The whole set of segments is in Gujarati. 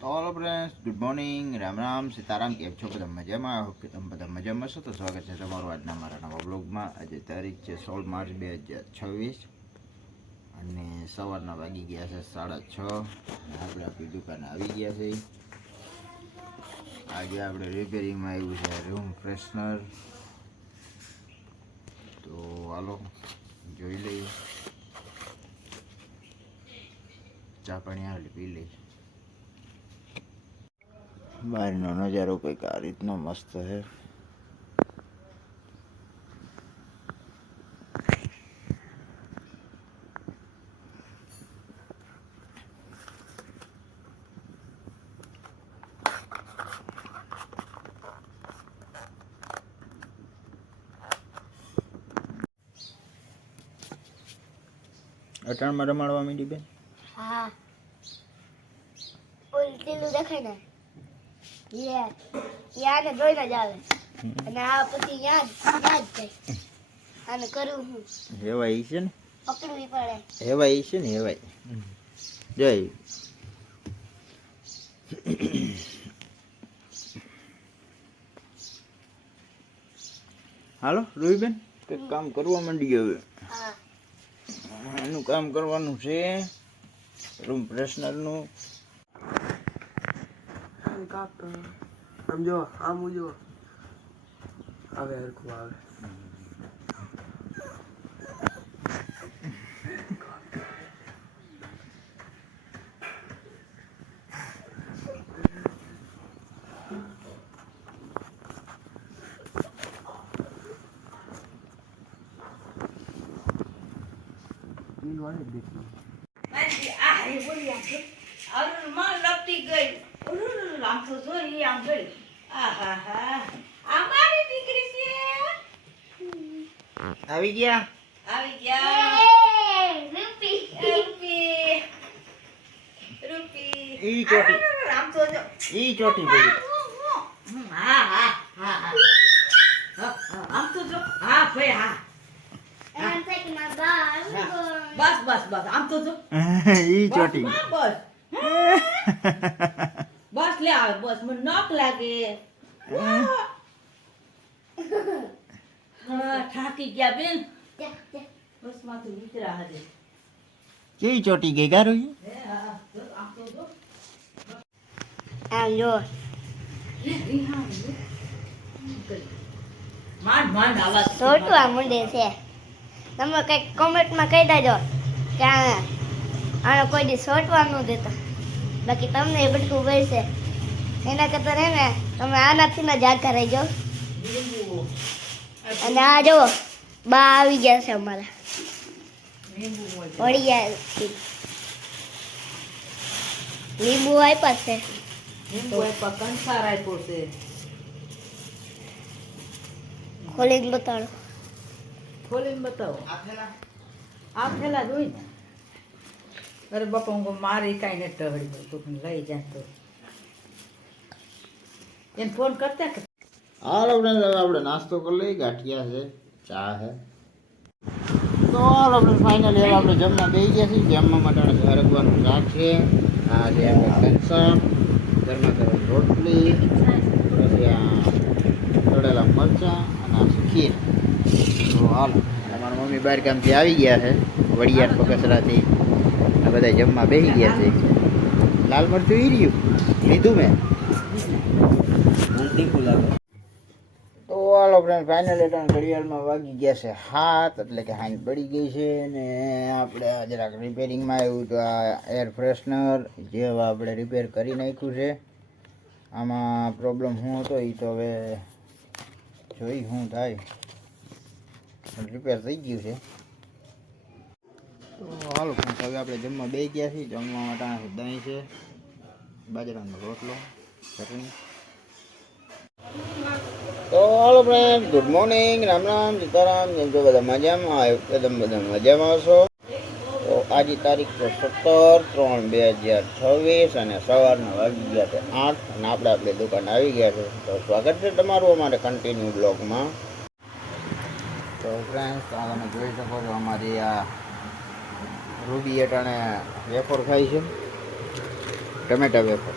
તો all friends good morning, Ram Ram, Sitaram. કેમ છો બધા? મજામાં? આઈ હોપ કે તમે બધા મજામાં છો. તો સ્વાગત છે તમારું આજના મારા નવા બ્લોગમાં. આજે તારીખ છે 16 માર્ચ 2026 અને સવારના વાગી ગયા છે 6:30 અને આપણે આપણી દુકાને આવી ગયા છે. આજે આપણે રિપેરિંગમાં આવ્યું છે રૂમ ફ્રેશનર. તો હાલો જોઈ લઈએ. ચા પાણી આવે પી લઈએ. બહારનો નજારો કંઈક આ રીતનો મસ્ત છે. અટાણમાં રમાડવા માંડી બેન. હા ઉલટીલું દેખાય ને યાને જોઈને જ આવે અને આ પછી યાદ જાય અને કરું હું હેવાય છે ને, પકડવી પડે. હેવાય છે ને, હેવાય. જય હાલો રૂહીબેન, કંઈક કામ કરવા માંડી હવે. હા એનું કામ કરવાનું છે રૂમ ફ્રેશનરનું. આમ જો આમ જો આવે હરખું આવે. આવી ગયા. ઈ ચોટી પડી. એમ થાય કે મારા બા આમ તો જો ઈ ચોટી. બસ લે આવે બસ મને નોક લાગે. થાકી ગયા બેન. બસ માંથી નીકળ્યા હજે. કેવી ચોટી ગઈ ગારું? આમ તો જો આમ જો માંડ માંડ આવાજ છોટવા મૂંડે છે. તમે કંઈક કોમેન્ટમાં કહી દેજો કે આનો કોઈ દી છોટવા ન દેતા, બાકી તમને એ બટકું પડશે. એના કરતા રહે ને તમે આનાથી ને જ આગળ રહીજો. અને આ જુઓ બા આવી ગયા છે અમારા વળી ગયા. લીંબુ આપ્યા છે. કંસાર આપ્યો છે. ખોલીને બતાડો. ખોલીને બતાવો. આ થેલા જોઈ ને. અરે બાપા હું મારી કાંઈ નથી ટહળી તું લઈ જાય તો એને ફોન કરતા કે હાલ આપણે નાસ્તો કરી લઈએ. ગાંઠિયા છે, ચા છે. તો હાલ આપણે ફાઇનલી હવે આપણે જમવા બેસી ગયા છીએ. જમવા માટે હરગવાનું શાક છે. આ છે આપણે કંસા, ગરમા ગરમ રોટલી, પછી આ તળેલા મરચાં અને આ છે ખીર. તો હાલ અમારા મમ્મી બહાર ગામથી આવી ગયા છે, વડિયાર પગસરાથી. આ બધા જમવા બેસી ગયા છે. લાલ મરચું ઈ રહ્યું લીધું મેં. તો હાલો ફ્રેન્ડ ફાઇનલી ઘડિયાળમાં વાગી ગયા છે 7, એટલે કે હાંજ પડી ગઈ છે. ને આપણે જરાક રિપેરિંગમાં આવ્યું તો આ એર ફ્રેશનર જે હવે આપણે રિપેર કરી નાખ્યું છે. આમાં પ્રોબ્લેમ શું હતો એ તો હવે જોઈ શું થાય. રિપેર થઈ ગયું છે. તો હાલો ફ્રેન્ડ હવે આપણે જમવા બેસી ગયા છીએ. જમવા માટે દહીં છે, બાજરાનો રોટલો, ચટણી. તો હાલો friend good morning, Ram Ram, Sitaram. જેમ કે બધા મજામાં? એકદમ બધા મજામાં છો. તો આજે તારીખ છે 17/3/2026 અને સવારના વાગી ગયા છે 8 અને આપણે દુકાન આવી ગયા છે. તો સ્વાગત છે તમારું અમારે કન્ટિન્યુ બ્લોગમાં. તો ફ્રેન્ડ્સ તમે જોઈ શકો છો અમારી આ રૂબી અટાણે વેફર ખાય છે, ટમેટા વેફર.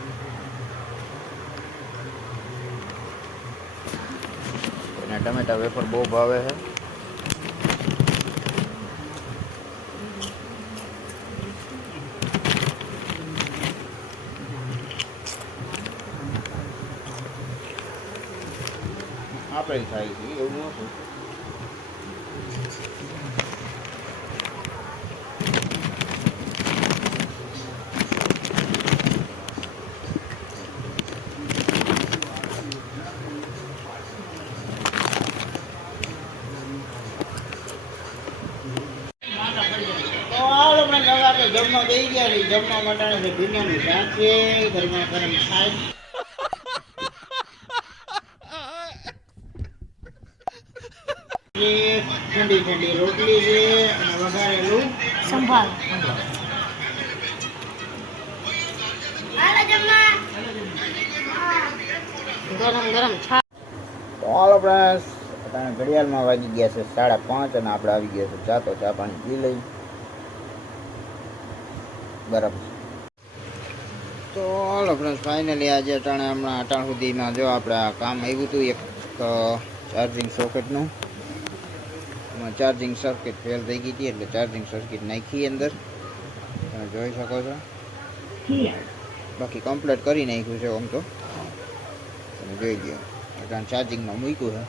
ટમેટા વેફર બહુ ભાવે છે. આપણે થાય છે એવું નહોતું. તો હાલો friends, હવે આપણે જમવા બેસી ગયા છીએ. જમવા માટે છે ભીંડાનું શાક છે, ગરમા ગરમ છાશ છે, ઠંડી ઠંડી રોટલી છે અને વઘારેલું સંભાળ હાલો જમવા ગરમ ગરમ છાશ. તો હાલો friends, અત્યારે ઘડિયાળમાં વાગી ગયા છે 5:30 અને આપણે આવી ગયા છે ચા. તો ચા પાણી પી લઈ. બરાબર. તો હાલો ફ્રેન્ડ્સ, ફાઇનલી આજે અટાણ સુધીમાં જો આપણે આ કામ આવ્યું હતું એક ચાર્જિંગ સોકેટનું. એમાં ચાર્જિંગ સર્કિટ ફેલ થઈ ગઈ હતી એટલે ચાર્જિંગ સર્કિટ નાખી અંદર, તમે જોઈ શકો છો. બાકી કમ્પ્લીટ કરી નાખ્યું છે આમ તો, તમે જોઈ લો. અટાણ ચાર્જિંગમાં મૂક્યું છે.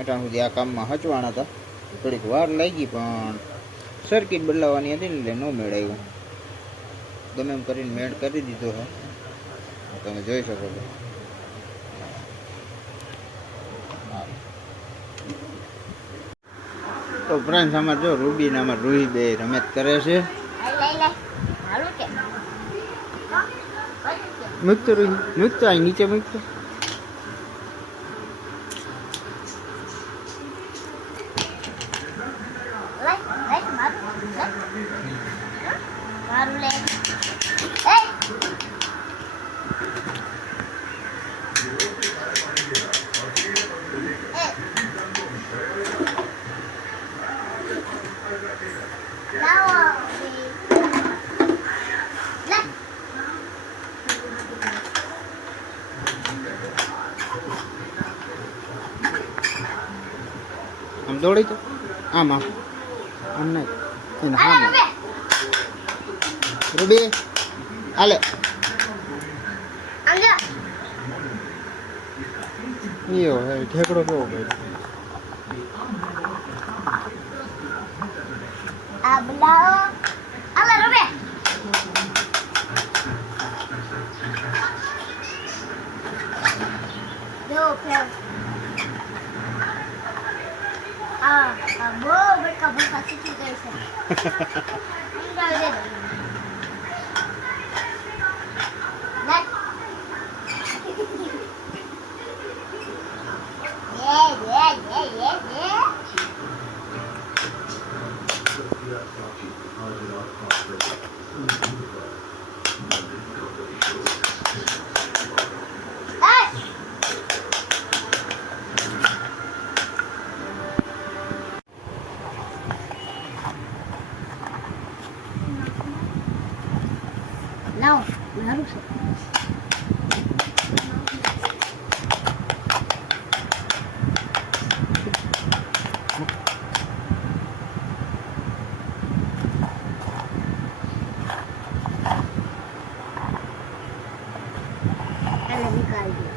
અટાણ સુધી આ કામમાં હચવાના હતા, થોડીક વાર લાગી પણ સર્કિટ બદલાવવાની હતી ને એટલે ન મેળવ્યું. ગમે એમ કરીને મેળ કરી દીધો છે, તમે જોઈ શકો છો. તો ફ્રેન્ડ્સ, અમારે જો રૂબી ને અમારે રૂહી બે રમત કરે છે. મૂકતો રૂહી, મૂકતો અહીં નીચે મૂકતો. મારું લે આમ દોડી તો આમ આમ આમ નહીં એને હા રૂબી હાલે યો ઠેકડો કેવો કર્યો. આ બલાઓ આલે રબે જો ફેર આ બહુ બડકા બડકા શીખી ગઈ છે. અંગાલ દે લાવ મારું છે. निकाल दिया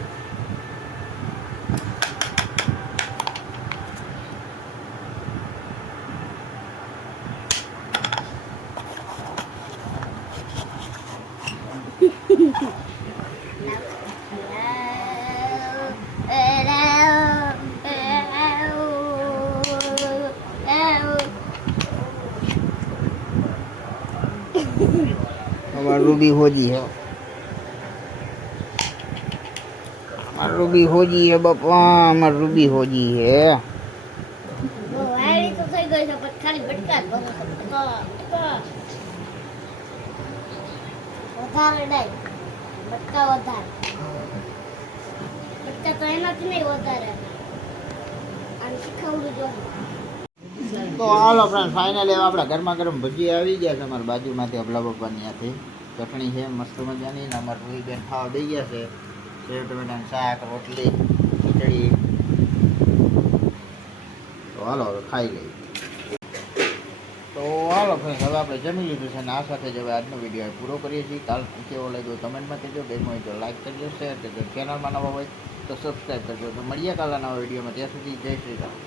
हमारा रूबी होजी है, हमारा रूबी होजी है बापा, हमारा रूबी होजी है. वो वायरी तो सही गई है पर खाली बटका बटका વધારે નહીં બટકા વધારે બટકા તો એનાથી નહીં વધારે આમ શીખવડું જો. તો હાલો ફ્રેન્ડ, ફાઇનલી આપણા ગરમા ગરમ ભજીયા આવી ગયા છે અમારા બાજુમાંથી અબલા બાપાની ત્યાંથી. ચટણી છે મસ્ત મજાની ને અમારા રૂહી બેન ખાવા દઈ ગયા છે. સેવ ટમેટાનું શાક, રોટલી, ખીચડી હાલો હવે ખાઈ લઈએ. તો હાલો ફ્રેન્ડ, હવે આપણે જમી લીધું છે અને આ સાથે જ હવે આજનો વિડીયો પૂરો કરીએ છીએ. કાલ કેવો લાગ્યો કમેન્ટમાં કહેજો, ગેમ હોય તો લાઈક કરજો, શેર કરજો, ચેનલમાં નવા હોય તો સબસ્ક્રાઈબ કરજો. તો મળીએ કાલના નવા વિડીયોમાં. ત્યાં સુધી જય શ્રી રામ.